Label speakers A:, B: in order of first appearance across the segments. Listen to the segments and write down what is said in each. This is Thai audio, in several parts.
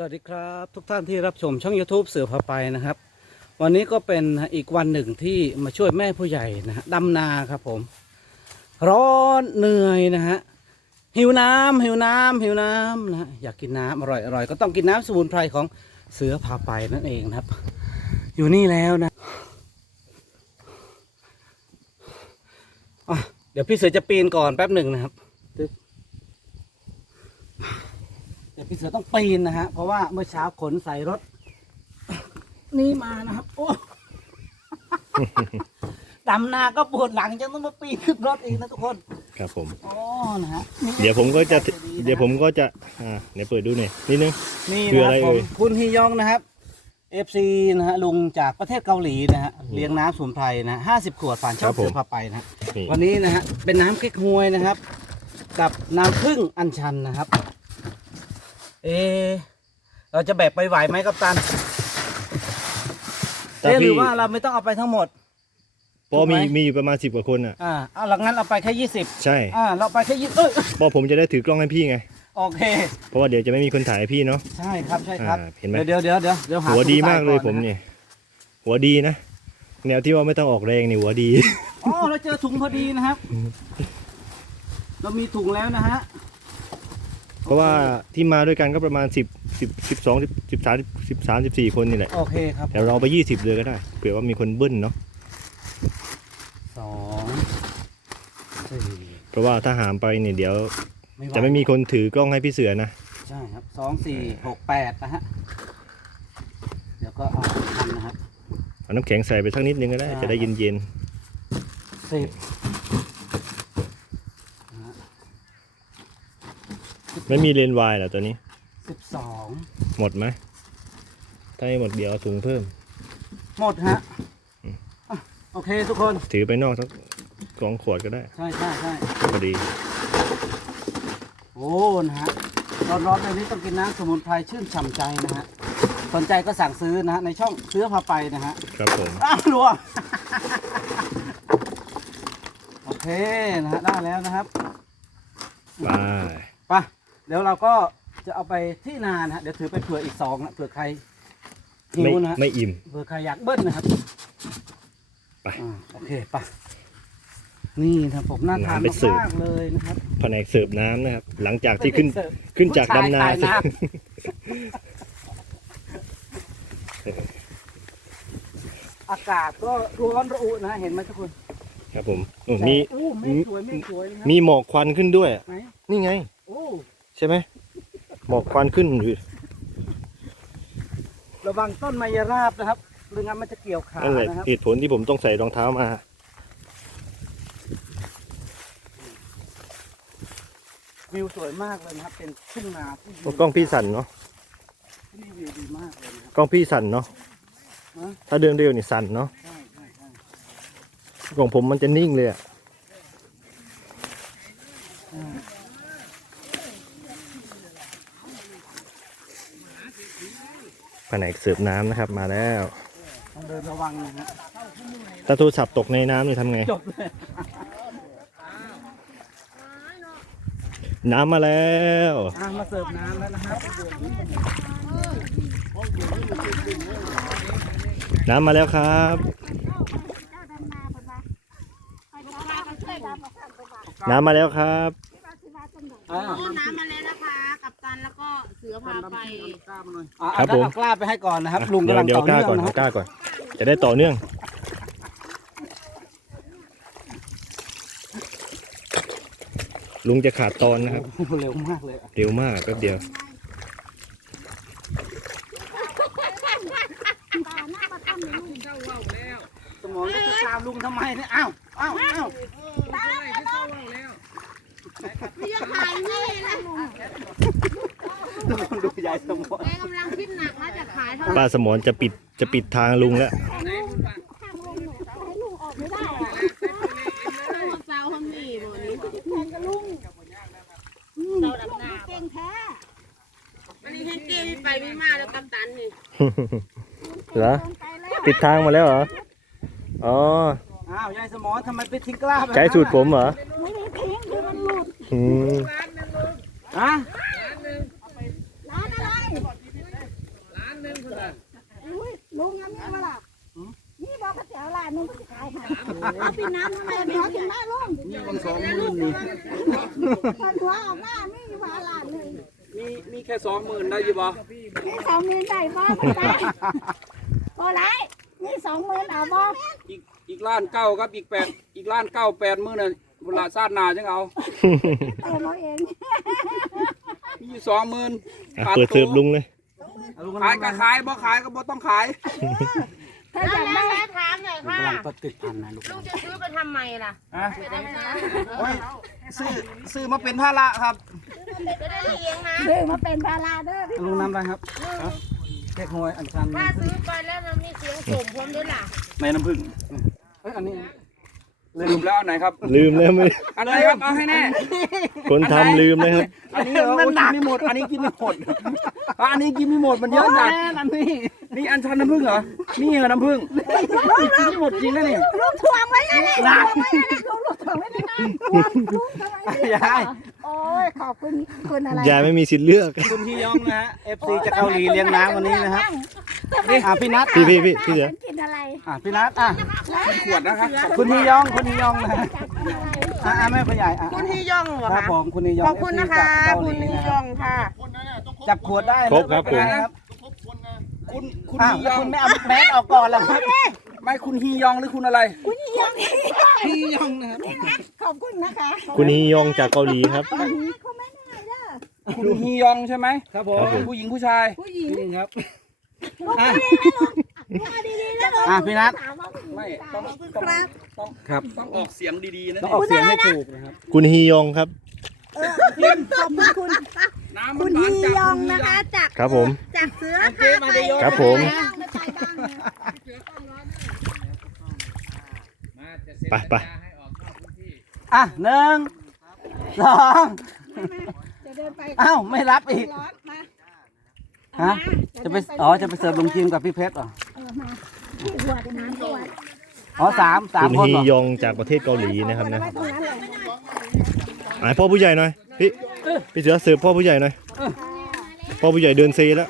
A: วัสดีครับทุกท่านที่รับชมช่อง YouTube เสือพาไปนะครับวันนี้ก็เป็นอีกวันหนึ่งที่มาช่วยแม่ผู้ใหญ่นะฮะดำนาครับผมร้อนเหนื่อยนะฮะหิวน้ำนะฮะอยากกินน้ำอร่อยก็ต้องกินน้ำสมุนไพรของเสือพาไปนั่นเองนะครับอยู่นี่แล้วนะเดี๋ยวพี่เสือจะปีนก่อนแป๊บหนึ่งนะครับเดี๋ยวพี่เสือต้องปีนนะฮะเพราะว่าเมื่อเช้าขนใส่รถนี่มานะครับโอ้ ดำนาก็ปวดหลังจังต้องมาปีนขึ้นรถเองนะทุกคน
B: ครับผม
A: อ๋อนะฮะ
B: เดี๋ยวผมก็จะเดี๋ยวเปิดดูหน่อยนิดนึง
A: นี่นะครับผมคุณฮิยองนะครับ FC นะฮะลุงจากประเทศเกาหลีนะฮะเลี้ยงน้ำสมุนไพรนะ50 ขวดผ่านช่องเสือพาไปนะวันนี้นะฮะเป็นน้ำเก๊กฮวยนะครับกับน้ำผึ้งอัญชันนะครับเราจะแบกไปไหวไหมกัปตันหรือว่าเราไม่ต้องเอาไปทั้งหมด
B: พอมีอยู่ประมาณ10 กว่าคนอ่ะ
A: เอาหลังนั้นเอาไปแค่20
B: ใช่
A: เราไปแค่20
B: พอผมจะได้ถือกล้องให้พี่ไง
A: โอเค
B: เพราะว่าเดี๋ยวจะไม่มีคนถ่ายให้พี่เนาะ
A: ใช่ครับ
B: เห็นไหม
A: เดี๋ยวหา
B: หัวดีมากเลยผมเนี่ยหัวดีนะแนวที่ว่าไม่ต้องออกแรงนี่หัวดี
A: เราเจอถุงพอดีนะครับเรามีถุงแล้วนะฮะ
B: เพราะว่าที่มาด้วยกันก็ประมาณ13 14 คนนี่แหละ
A: โอเคครับ
B: เดี๋ยวเราไป20เลยก็ได้เผื่อว่ามีคนเบิ้ลเนาะเพราะว่าถ้าหามไปเนี่ยเดี๋ยวจะไม่มีคนถือกล้องให้พี่เสือนะ
A: ใช่ครับ2 4 6 8นะฮะเดี๋ยวก็เอาทันนะครับ
B: เอาน้ำแข็งใส่ไปสักนิดนึงก็ได้จะได้เย็น
A: 10
B: ไม่มีเลนส์วายเหรอตัวนี้
A: 12
B: หมดไหมถ้าไม่หมดเดี๋ยวเอาถุงเพิ่ม
A: หมดฮะโอเคทุกคน
B: ถือไปนอกสัก2 ขวดก็ได้
A: ใช่
B: พอดี
A: โอ้นะฮะร้อนๆแบบนี้ต้องกินน้ำสมุนไพรชื่นฉ่ำใจนะฮะสนใจก็สั่งซื้อนะฮะในช่องเสือพาไปนะฮะ
B: ครับผม
A: รัวโอเคนะฮะได้แล้วนะครับไปเดี๋ยวเราก็จะเอาไปที่นานะฮะเดี๋ยวถือไปเผื่ออีก2นะเผื่อใครหิวนะ
B: ไม่อิ่ม
A: เผื่อใครอยากเบิ้ลนะครับ
B: ไป
A: โอเคไปนี่ครับผมน่าทานมากเลยนะครับ
B: แผนกเสิร์ฟน้ำนะครับหลังจากที่ขึ้นจากดำนา
A: อากาศก็ร้อนระอุนะเห็นไหมทุกคน
B: ครับผม
A: มี
B: หมอกควันขึ้นด้วยนี่ไงใช่ไหมหมอกควันขึ้นอยู่
A: ระวังต้นไมยราบนะครับหรืองั้นมันจะเกี่ยวขานะครับ
B: เหตุผลที่ผมต้องใส่รองเท้ามา
A: วิวสวยมากเลยนะครับเป็นทุ่งนาที่
B: กล้องพี่สั่นเนาะ
A: นี่วิวดีมากเลย
B: กล้องพี่สั่นเนาะถ้าเดินเร็วนี่สั่นเนาะของผมมันจะนิ่งเลยอ่ะแผนกเสิร์ฟน้ำนะครับมาแล้ว
A: ต้องเดินระวังนะฮะ
B: ถ้าโทรศัพท์ตกในน้ำนี่ทำไง
A: จบเลย
B: น้ำมาแล้ว
A: มาเสิร์ฟน้ำแล้วนะครับ
B: น้ำมาแล้วครับน้ำมาแล้วครับ
C: น้ำมาแล้วนะคะกัปตันแล้วก็เสือพาไป
B: ครับผม
A: กล้าไปให้ก่อนนะครับลุงกำลังต่อเนื่อง
B: กล้าก่อนจะได้ต่อเนื่องลุงจะขาดตอนนะครับ
A: เร็วมากเลย
B: เร็วมากแป๊บเดียว
A: สมองจะตามลุงทำไมเนี่ยอ้าว
C: ไม่ยังหายนี่นะ
A: ดูยายสมอง
C: แกกำลังคิดหนักว่าจะขายเท่าไหร่
B: ป้าสมรจะปิดทางลุงแล้ว
C: เจ้าทำนี่บ่นี้เจ้าดำนาเก่งแท้วันนี้ให้เก้ไม่ไปไม่มาแล้วกัปตันนี่
B: เหรอปิดทางมาแล้วเหรอ
A: อ้าวยายสมรทำไมไปทิ้งกล้า
B: ใช้สูตรผมเหรอ
C: ไม่ได้ทิ้งคือมันหลุด
A: ร้านอะไร
C: อุ้ยลุงงั้นนี่มาล่ะนี่บอกก๋วยเตี๋ยวร้านนึงก็จะขายค่ะเอาปีน้ำทำไมไม่เอากินได้ลุง
A: นี่บาง20,000นี่
C: ตอนหัวออกมาไม่มีมาร้านเลย
A: มีแค่20,000ได้ยี่บ่
C: นี่20,000ได้บ่ได้พอไรนี่20,000เอาบ่
D: อีกล้านเก้าครับอีกล้านเก้า80,000น่ะเวลาชาติหน้าจังเอา
C: เราเอง
D: มีอยู่20,000
B: อ่ะเปิดเสิร์ฟลุงเลย
D: ขายก็ขายบ่ขายก็บ่ต้องขาย
C: ถ้าอยากได้
E: ถามหน่อยค่ะ
A: กำลังก็ติดพันนะลูก
E: ลุงจะซื้อไปทำไมล่ะ
D: ฮะ
E: ไปทำนา
D: โอ้ยซื้อมาเป็นภาระครับ
E: จะได้เลี้ยงนะ
C: ซื้อมาเป็นภาราเด้อพี่
A: ลุงน้ำอะไรครับเค้กหวยอันชัน
E: ถ้าซื้อไปแล้วมันมีเสียงส่งพร้อมด้วยล่ะ
D: ในน้ำผึ้ง
A: เอ้ยอันนี้
D: ลืมแล้วอันไหนครับ
B: ลืมแล้วไม่
D: อันไหนครับเอาให้แน่
B: คนทำลืมเลยครับ
D: อันนี้เหรอโอ้ยกินไม่หมดอันนี้กินไม่หมดอันนี้กินไม่หมดมันเยอะจัด
A: อันนี้
D: นี่อันชันน้ำผึ้งเหรอนี่เหรอน้ำผึ้งกินไม่หมดจริงนะนี่
C: ลูกทวงไว้นะเนี่ยลูกทวงไว้นะทวงลูกทำไม
A: ยาย
C: โอ้ยขอบคุณคุณอะไร
B: ยายไม่มีสิทธิ์เลือก
A: คุณฮียองนะฮะ FC จากเกาหลีเลี้ยงน้ำวันนี้นะครับนี่พี่นัท
B: พี่เสือ
C: ฉันกินอะไร
A: พี่นัทอ่ะ
D: ขวดนะครับ
A: คุณฮียองนะฮะแม่ผู้ใหญ่
E: คุณที่ย่องเหรอ
A: ครับ
E: คะ
A: ผมคุณฮียอง
E: ขอบคุณนะคะ
A: FC จากเกาห
E: คุ
A: ลี
E: ณที่
A: นะค
E: ย่
A: รั
E: อบ งค่ะ
A: จับขวดได้นะ
B: ครบครับผม
A: นะครับ
D: คุณ
A: อ้าว
D: ฮียอง
A: คุณไม่เอาแมสออกก่อนแล้วครับ
D: ไม่คุณฮียองหรือคุณอะไร
C: คุณยี่ยอง
A: ฮียองนะครับ
C: ขอบคุณนะคะ
B: คุณฮียองจากเกาหลีครับ
C: เขาไม่ได้เด้อ
D: คุณฮียองใช่ไหม
A: ครับผม
B: ครับผม
D: ผู้หญิงผู้ชาย
C: ผู้หญิง
A: นี่ครับ
C: ลูกไม่ได้นะลูกมาดีๆนะลูก
A: พี่นัท
C: ถามว่าผู้หญิง
D: ไม่
C: สา
D: ต้
C: ว
D: อง
A: ครับ
D: ต้องออกเสียงดีๆนะ
A: ต้องออกเสียงให้ถูกนะครับ
B: คุณฮียองครับ
C: ขอบคุณคุณ
D: น้ำ
C: คุ
D: มัน
C: ณ
D: หวาน
C: ฮี
D: จาก
C: ยองนะคะจาก
B: ครับผม
C: จากเสือ
A: เจ๊มาจะยก
B: ครับผม
C: ไม่ใช่บ้างนะ
B: ไปไป
A: อ่ะ1 2
C: จะเดินไป
A: อ้าวไม่รับอีก
C: ร้อนมา
A: ฮะจะไปจะไปเสิร์ฟลุงจิมกับพี่เพชรเหรอ
C: มาที่หัวน้ำตัว
A: อ๋อสาม
B: คุณ
A: คน
B: ฮี
A: เหรอย
B: องจากประเทศเกาหลีนะครับนะ
C: ไว้ตรงนั้นเลย
B: อ่ะพ่อผู้ใหญ่หน่อยพี่เสือเสิร์ฟพ่อผู้ใหญ่หน่อยพ่อผู้ใหญ่เดินเซแล้ว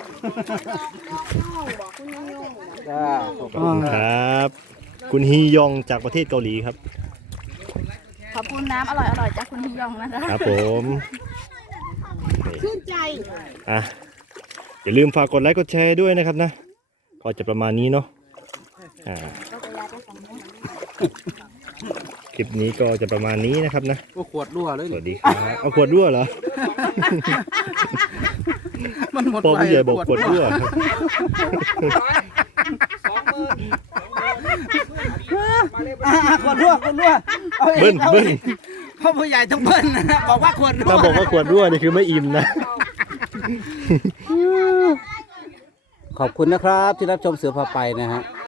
B: ขอบคุณครับ คุณฮียองจากประเทศเกาหลีครับ
C: ขอบคุณน้ำอร่อยๆจากคุณฮียองนะคะ
B: ครับผม
C: ชื่นใจ
B: อ่ะอย่าลืมฝากกดไลค์กดแชร์ด้วยนะครับนะก็จะประมาณนี้เนาะอ่าคลิปนี้ก็จะประมาณนี้นะครับนะ
A: ก็ขวดรั่วเลย
B: สวัสดีครับเอาขวดรั่วเหรอ
A: มันหมด
B: พ่อผู้ใหญ่บอกขวดรั่ว
A: ขวดรั่วอาอีก
B: เบิ้ล
A: อา
B: เบิ้ล
A: อีกพ่อผู้ใหญ่ต้องเบิ้ลนะบอกว่าขวดรั่ว
B: ถ้าบอกว่าขวดรั่วนี่คือไม่อิ่มนะ
A: ขอบคุณนะครับที่รับชมเสือพาไปนะฮะ